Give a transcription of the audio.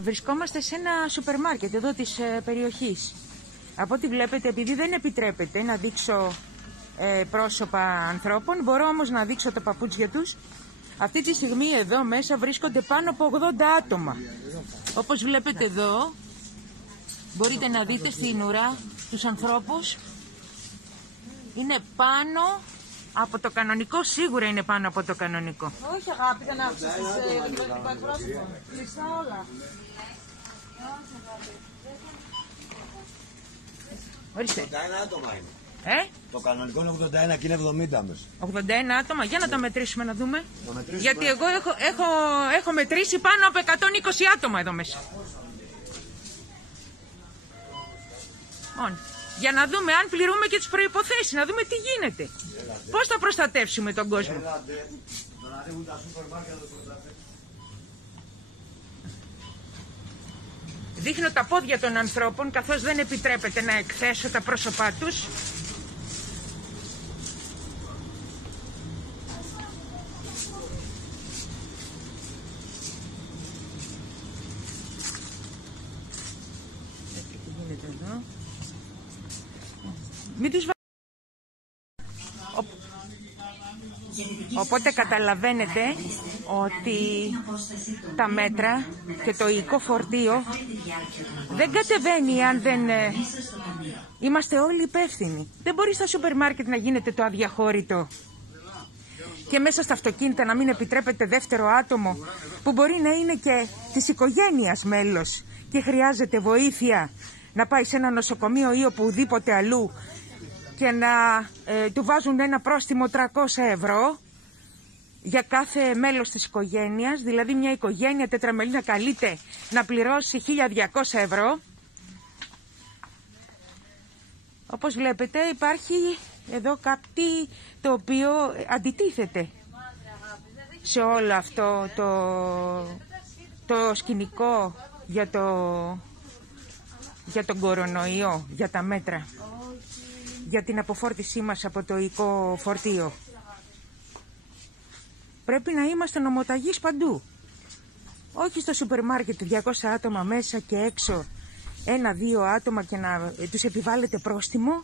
Βρισκόμαστε σε ένα σούπερ μάρκετ εδώ της περιοχής. Από ό,τι βλέπετε, επειδή δεν επιτρέπεται να δείξω πρόσωπα ανθρώπων, μπορώ όμως να δείξω τα παπούτσια τους. Αυτή τη στιγμή εδώ μέσα βρίσκονται πάνω από 80 άτομα. Όπως βλέπετε εδώ, μπορείτε να δείτε στην ουρά τους ανθρώπους. Είναι πάνω από το κανονικό, σίγουρα είναι πάνω από το κανονικό. Όχι αγάπη, δεν άφησες την πρόσωπο. Κλειστά όλα. Ορίστε. 81 άτομα είναι. Το κανονικό είναι 81 και είναι 70 μέσα. 81 άτομα, για να τα μετρήσουμε να δούμε. Μετρήσουμε. Γιατί εγώ έχω μετρήσει πάνω από 120 άτομα εδώ μέσα. Για να δούμε αν πληρούμε και τις προϋποθέσεις, να δούμε τι γίνεται. Πώς θα προστατεύσουμε τον κόσμο. Δείχνω τα πόδια των ανθρώπων, καθώς δεν επιτρέπεται να εκθέσω τα πρόσωπά τους. Τι γίνεται εδώ. Μην τους Οπότε καταλαβαίνετε ότι τα μέτρα και το υλικό φορτίο δεν κατεβαίνει αν δεν είμαστε όλοι υπεύθυνοι. Δεν μπορεί στα σούπερ μάρκετ να γίνεται το αδιαχώρητο και μέσα στα αυτοκίνητα να μην επιτρέπεται δεύτερο άτομο που μπορεί να είναι και της οικογένειας μέλος και χρειάζεται βοήθεια να πάει σε ένα νοσοκομείο ή οπουδήποτε αλλού και να του βάζουν ένα πρόστιμο 300 ευρώ για κάθε μέλος της οικογένειας, δηλαδή μια οικογένεια τετραμελή να καλείται να πληρώσει 1.200 ευρώ. Όπως βλέπετε υπάρχει εδώ κάτι το οποίο αντιτίθεται σε όλο αυτό το σκηνικό για τον κορονοϊό, για τα μέτρα, για την αποφόρτισή μας από το υλικό φορτίο. Πρέπει να είμαστε νομοταγείς παντού. Όχι στο σούπερ μάρκετ 200 άτομα μέσα και έξω 1-2 άτομα και να τους επιβάλλεται πρόστιμο.